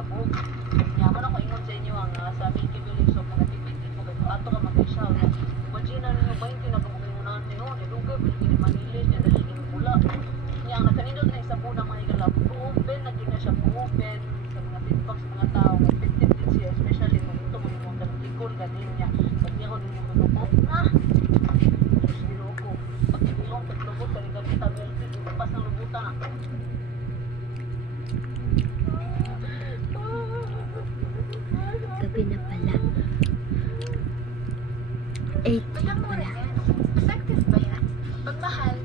kabuk. Yaman ako ingon sa inyo ang sa Milky Village of mga tipid mo kay ato ka mag-isyaw. Imagine na ninyo 20 na kabukingunan niyo, nilugar Pilipini Manilis, niya dali ni mula. Niya ang nakanindot na isang bunang mga igala, open na gina siya open sa mga feedback sa mga tao, may effective din siya, especially kung ito mo yung mga tikol ganin niya. Pagdi ako ninyo lulubot na. Diyos niloko. Pag-ibilong, pag-lubot, kanina-kita, belfit, ipapas ng lubutan na. Gabi na pala. 8 na pala. Effective ba yan? Pagmahal,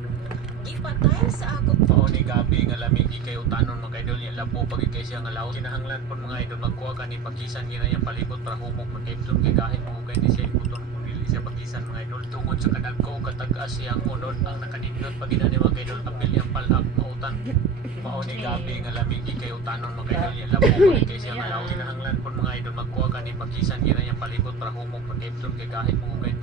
gipatay sa akong Mao ni gabi nga lamig kay utanon mga idol niya labo pag kay siya nga law kinahanglan pud mga idol magkuha ka ni pagisan gina yang palibot para humok magkipton kay kahit mo kay ni siya ibuton kung dili siya pagisan mga idol tungod sa kadagko katag-as siyang unod ang nakanindot pag ina ni mga idol apil yang palak mautan. Mao ni gabi nga lamig kay utanon mga idol niya labo pag kay siya nga law kinahanglan pud mga idol magkuha ka ni pagisan gina yang palibot para humok magkipton kay kahit mo kay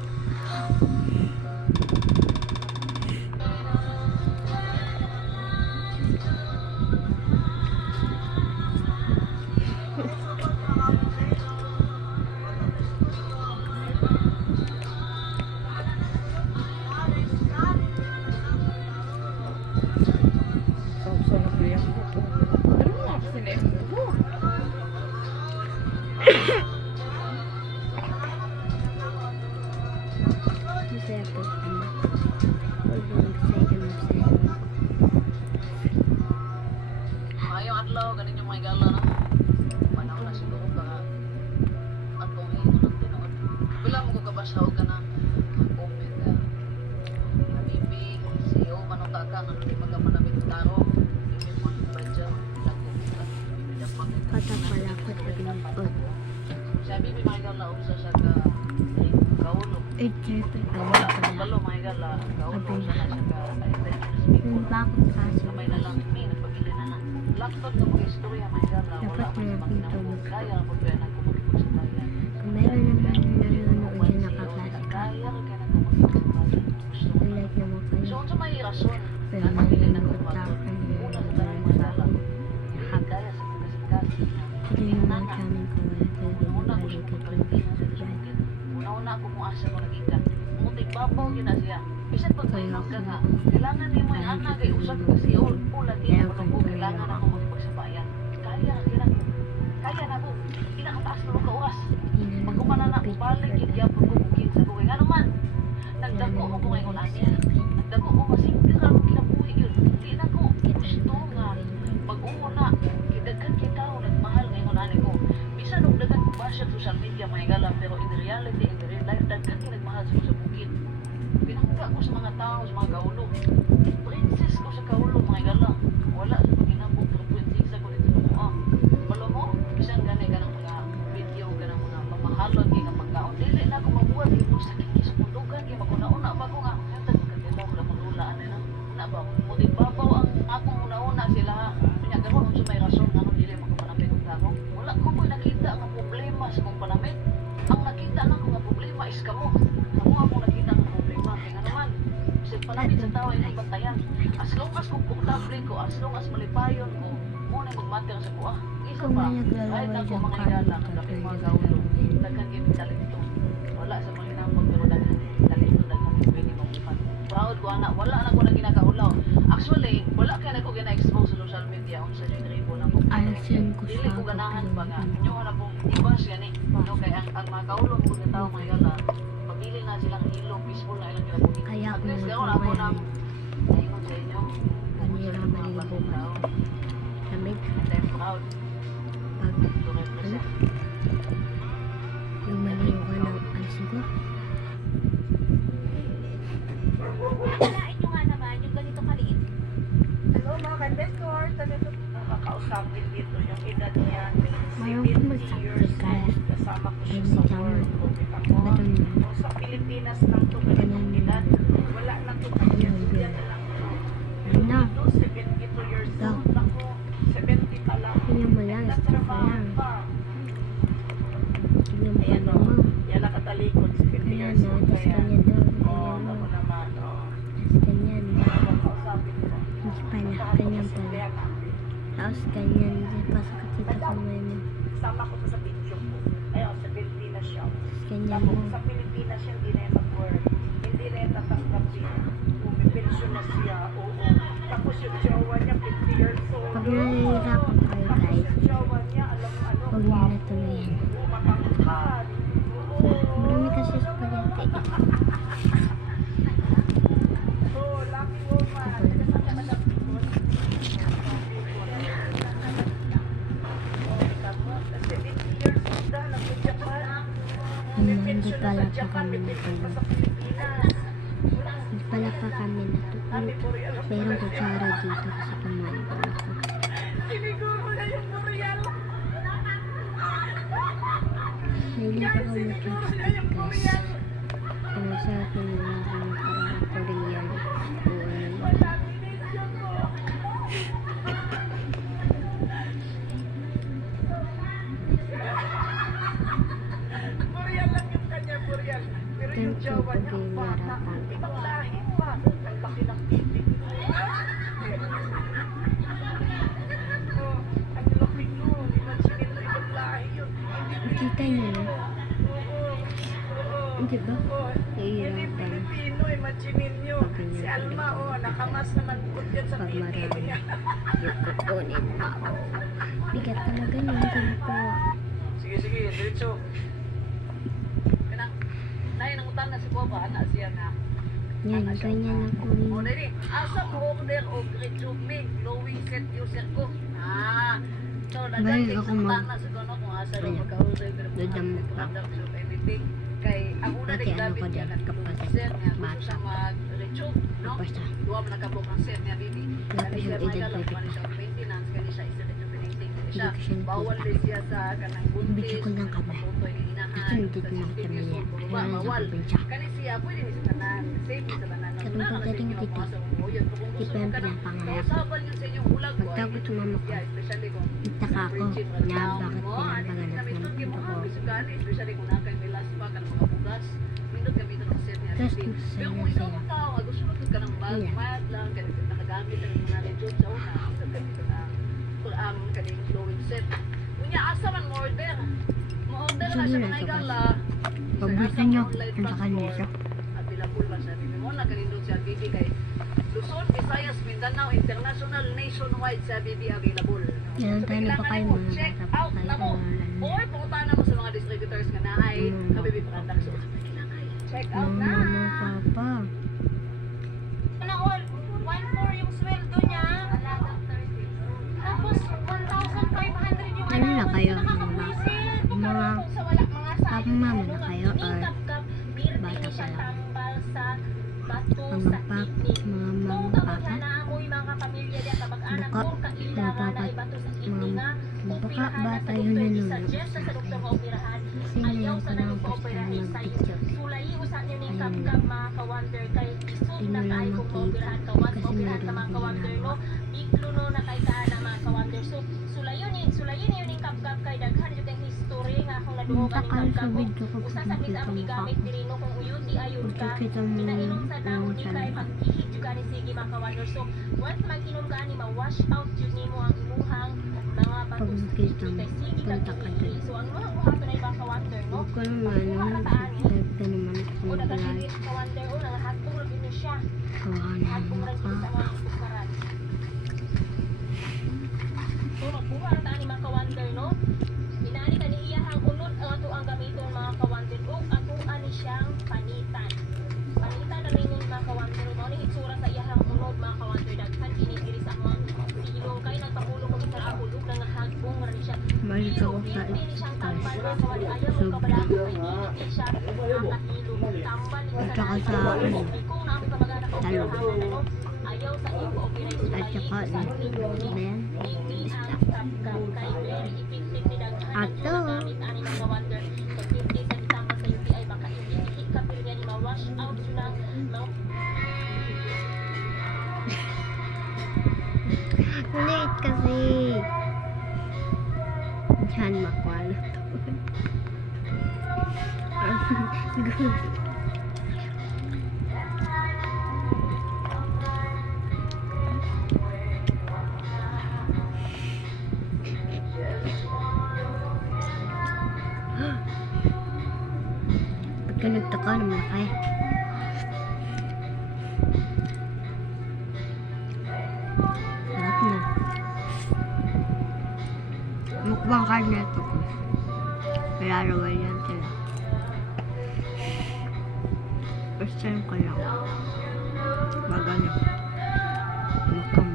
Masaya po. Masaya. Maayong adlaw, ganin yung mga igala na. Panahon na siguro ka atong hino ng tinood. Wala mo ko kabasaw ka na. Mag-open ka. Habibi, siyo, manong kakang, ano di magamanabit klaro. Ibig mo ang badya. Lagong ka. Ibig ang Kata pala ko taglipod. Sabi may mga igala, usa siya ka kaulo. 8 na Wala, pala. kabalo mga igala. Kaulo, usa na siya ka indigenous Yung people. bakit kaso Kamay na lang, may nagpagili na na. Laptop na mga istorya, may gala. Wala Dapat man sa meron makina dito. mo. Kaya ang pagpaya ng kumagipag sa bayan. kung meron naman nanonood yun nakaklase ka. Kaya ang kaya ng kumagipag sa bayan. Gusto mo na. Like naman So, kayo. unsa may rason? Pero Nagpagili ng nanonood kumagipag. ako. Una sa tanong mga gala. Hindi kaya sa pagkasikas. Hindi naman sa amin ko wala talaga Una ko nabalik siya ito. pagpalitin sa sasakit. Una-una ako mo asa ko nakita. Mutik babaw yun na siya. Bisan pag may ka nga. Kailangan niyo mo yung anak kay usap ko si Ula din ako kailangan ako magpagsabayan. Kaya na ko. Kinakataas na ko kawas. Pag kumana na ako balik, hindi ako bubukid sa buhay. Ano man? Nagdago ko ngayon anya. Nagdago ko masingkir ako kinabuhi yun. Hindi na ko gusto nga. Pag-uuna, kidagkan kita o nagmahal ngayon ani ko. Bisa nung dagan ko ba siya social media mga gala, pero in reality, in real life, dagkan kinagmahal sa bukid. Pinangga ko sa mga tao, sa mga kaulo. Princess ko sa kaulo mga gala. Wala sa paghinabot, pero princess ako dito. Wala mo, bisan gani ka ng mga video, ka ng mga pamahalon, kaya ng pagkaon. Dili na ako mabuhat, kaya mo sakit kaya sa pundugan, kaya maguna-una pa ko nga. Hatag magkatilaw, wala mo lulaan na. Na ba, muting babaw ang akong una-una sila ha. Pinagawa kung sa may rason nga nung dili magkapanapit ang tao. Wala ko po nakita ang problema sa kong panamit. Ang nakita na ko nga problema is kamo. Kamo ang nakita ang problema. Kaya nga naman, sa panamit sa tao ay bantayan. As long as kung komportable ko, as long as malipayon ko, muna magmatter sa ko. Isa Kung pa, may kahit naglalaway ako dyan mga ka, igala, kami mga gaulo, daghan yung talento. Wala sa malinambag pero daghan talento, daghan yung pwede mong ipan. Proud ko anak, wala na ko na ginakaulaw. Actually, wala kaya na ko gina-expose sa social media kung sa generebo ng Ayusin ko dili sa ko ganahan ako. pa nga. Inyo na pong ibas yan eh. No, kaya ang mga kaulong ko ng tao mga igala, pabili na silang ilong, peaceful na ilang kinabuhi. Kaya At ako least gano'n nagkumain. ako ng ayun sa inyo. Kanina Kung maliligo mga ba? tao, Lamig. and I'm proud Pag to represent. yung maligo ka ng alsin ko. Kalain nyo nga naman yung ganito kaliit. Hello mga ka-Destor, nakakausapin dito yung edad niya, Mayroon ko 70 magsakit years ka. old, kasama ko siya Ay, sa tama. work. Ba't yun? Sa Pilipinas lang to ganitong edad, wala na to kasi India na lang to. Ano? Ito, 72 years old, ako, 70 pa lang. Tingnan mo lang. Gusto ko Nagtatrabaho lang. pa. Tingnan mo Ayan pa o, mo. yan nakatalikod, 70 Ayan years o. old. Tapos Kaya, kanya doon. oh, Ayan o. ako naman, oh. Tapos ganyan. Nakakausapin ko. Hindi pa na. Ganyan pala. Nakakausapin ko. Tapos ganyan. Pasok Kita ko may Sama ko to sa video ko. Ayun, sa Pilipinas siya. ganyan Tapos mo. sa Pilipinas siya, hindi na yan mag-work. Hindi na yan tatanggapin. Umipensyon na siya, oo. Tapos yung jowa niya, 50 years old. Pag nahihirapan kayo Tapos guys, yung jowa niya, alam mo ano, huwag nyo na tuloyan. matangkad. Oo. Marami kasi spaghetti. Oo, lucky woman. Taga saan ka madam Bicol? Oo, 70 years old na, nag-Japan. May Hindi pensyon na pala sa pa Japan, kami may pensyon pa natulog. sa Pilipinas. Hindi pala pa kami natulog. Sabi ko rin, alam mo, Mayroong kutsara dito kasi kumain ko ako. siniguro na yung Boreal. Hindi Yan, pa kami siniguro na natulog yung guys. Boreal. Kaya sa akin na ako parang Korean. O ano. Wala, binidyo ko. Boreal lang yung kanya, Boreal. Pero yung Thank you, jowa niya, ang Boreal. bata. Ibang lahi pa. Ang laki ng titik. Oh, ang laki nun. Imagine mo, ibang lahi yun. Hindi Nakita niyo na? Oo. Oo. Hindi ba? Oh, hindi Nahihirapan. Pilipino, imagine nyo. Si Alma, oh, nakamas na nagput yan sa Pag TV marami. niya. Yung kukunin mo. Bigat talaga ng ganito. Sige, sige, diretso. Kanang naay nang utang na si Papa ana siya nga. Yan, ganyan ako O rin. dili, asa mo order og rejuvenate glowing set user ko. Ah. So Balik nagdating ako sa mag- utang na sa kono kung asa ro Ayan. magka-order pero Dodam mo pa. products of everything kay ang una Pati din ano gamit ko niya din, kanang kapatid, set niya gusto bata. siya mag-rejuve, no? Tapos na. Duwa man nakabok ang set niya bibi. Tapos Kani siya yung mga edad lang pwede kani pa. siya maintenance kani siya is rejuvenating kani siya. Hindi ko siya Bawal nakita. din siya sa kanang buntis. Video ko lang kami. Patutoy ni inahan. Kasi hindi ko sa nakita 16 years niya. old, Kaya baba, nasa bawal. probinsya. Kani siya pwede ni sa tanan. Safe ni sa tanan. Katong Wala naman pagdating sa inyo dito, mga sa mga yun. Kung di gusto pa mo yung ka nang pinapangarap. kausapan yun sa inyong ulag. Pagtapos sumama ko, Especially kung nagtaka ako preaching na rundown bakit mo, ano, pinapangarap kami ng doon, ito mo, ko. bisugani, especially kung nakay may last pa ka ng mga bugas. Mindot kami ito ng set niya. Tapos Pero saya kung ikaw saya. ang tao, gusto mo ka ng bag, Ayan. mat lang, ganito nakagamit ng mga rejuve sa una, sa ganito na kaning glowing set. Kunya, asa man mo order? Mo order na siya Sige na, mga ito igala. Pag gusto nyo, punta ka niya siya. Available ba siya? Mo na kanindot siya BB kay Luzon, Visayas, Mindanao, International, Nationwide sa BB available. Yan, So, tayo na pa kailangan kayo mo mga check bata pa out tayo na mo. sa Or pumunta na mo sa mga distributors nga naay Mm. kabibi products. So, kailangan check out na. Mama, papa. Na all, 1,400 yung sweldo niya. Tapos 1,500 yung Ano na kayo? nakakapwisit. Mga Kung sa wala mga sa mama na kayo or Kap-kap, beer bata din pa siya lang? tambal sa bato Mga sa pap, picnic. mga Kung mama, papa. kamagyan na amoy mga kapamilya diya kamag-anak Baka, kung kailangan mga na papa, ibato sa kidney nga. Kung baka pirahan na bata sa yun doktor, na nun. i-suggest na sa doktor nga operahan. Kasi Ayaw ngayon sa ko lang nang gusto pa-operahin sa mag-picture. Sulayi usan niyo ni Ayun kap-kap mga ka-wonder kay isog Hindi na mo lang kay kung makita. operahan ka once Kasi operahan ka meron mga din ka-wonder no. ginagawa. Biglo no na kay taan na mga ka-wonder. So sulayon yun yung kap-kap kay daghan jud ang history nga akong naduhogan Takal ni sa kap-kap. video ko Usa sa pag mis ang nakita mo gigamit ako. diri no kung uyuti ayud ka. Kita mo Pinainom sa dahon yung ni kay salita. pag-ihid jud ani sige mga ka-wonder. So once mag-inom ka ani ma-wash out jud nimo ang imuhang mga Pag bato sa nakita kidney mo, kay sige punta ka kag dun. So ang mga buhaton ay mga ka-wonder no. Huwag ko naman, live ka naman ako O mag-live. nagkalinis ka wonder o nangahatong rin din siya. Kawa Hatong naman rin ka. sa mga kukaran. So magbuha na taan ni mga ka-wonder no. Inaani ka ni iyahang unod ang ato ang gamiton mga ka-wonder o ato ani siyang panitan. Panitan na rin yung mga ka-wonder no. Ni itsura sa iyahang unod mga ka-wonder daghan kini diri sa mga silong kay nagpapulo ko sa ako ug nangahagbong rin siya. Balik Pero ako sa hindi siyang tambal mga kawali ayaw mo Sobra. kabalako kay hindi siya nakahilo tambal At saka sa ano, kung namin kamag-anak ko talo. ano ayaw sa iyo operation At saka, sa Ben, hindi ang kapkap kay very effective ni daghan Ato. ang gamit ani mga wonder kay 50 sa bitama sa UTI baka hindi ikapil niya ni ma-wash out yun ang late kasi. Diyan makwala to. Good. Ganito ka na malaki. Sarap na. Mukbang ka na ito. Lalaway yan sila. First time ko lang. Magano. Mukbang.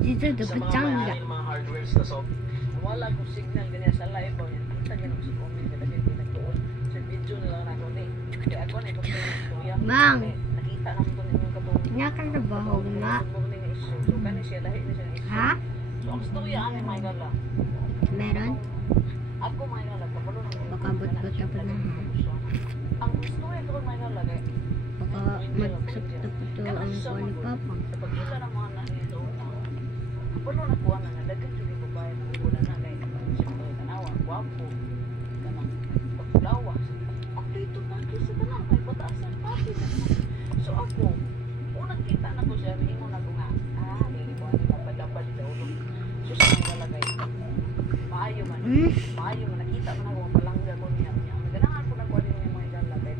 Dito dapat tangga. mga hardwares na soft. Wala ko signal ganyan sa live ba yan. Ang tagal ko sa comment na lagi pinagtuon. Sa video na lang ako ni. Kaya ako na ito kuya. Mang. Nakita naman ko ninyong katong Nakatrabaho nga. morning na issue. So kani siya lahi na siya ng issue. Ha? So ang storya ani mga gala. Meron? Ako mga gala kapalo nang Baka but-but ka pa na. ang storya ko mga gala kay Baka magsakta po ito ang kuha ni Papa. sa pagkita ng mga nahito na kapalo na kuha na nadagan jud yung babae na wala na kay siyempre tanawa gwapo kanang paglawa. Ako dito na sa tanang may batasan pati na. So ako unang kita na ko siya ingon na ko nga dili ko ani mapalapad sa ulo. So sa mga lagay maayo man maayo man nakita man ako ang palangga ko niya. Ganahan ko na ko ani mga gala kay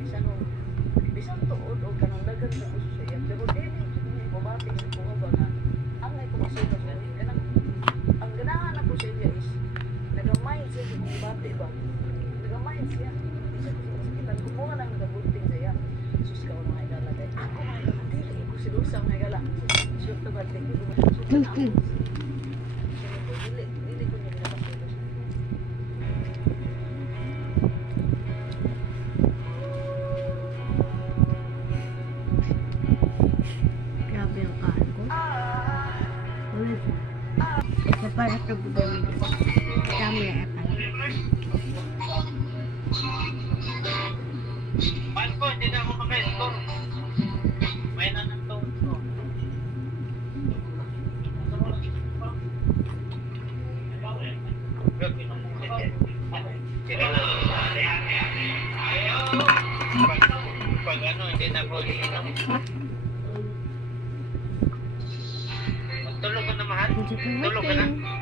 bisan tuod o kanang dagan sa gusto siya pero dili ni bumati sa ko ba nga ang ay kumasunog gani kanang ang ganahan ako sa iya is nagamay siya sa bumati ba nagamay siya isa ko sa kita kumuha lang nagabunting sa iya sus ka mga gala kay ako mga gala dili ko silusa mga gala sus to ba tingin ko dili ko niya ginapasilos. Grabe yung kaan ko. Uy. Ito para ito bugawin. Dami na pala. Pan ko, hindi na ako maka-store. May na ng to. Pag ano, hindi na ako tulog ka na mahal? Hindi pa Tulog ka na? natin.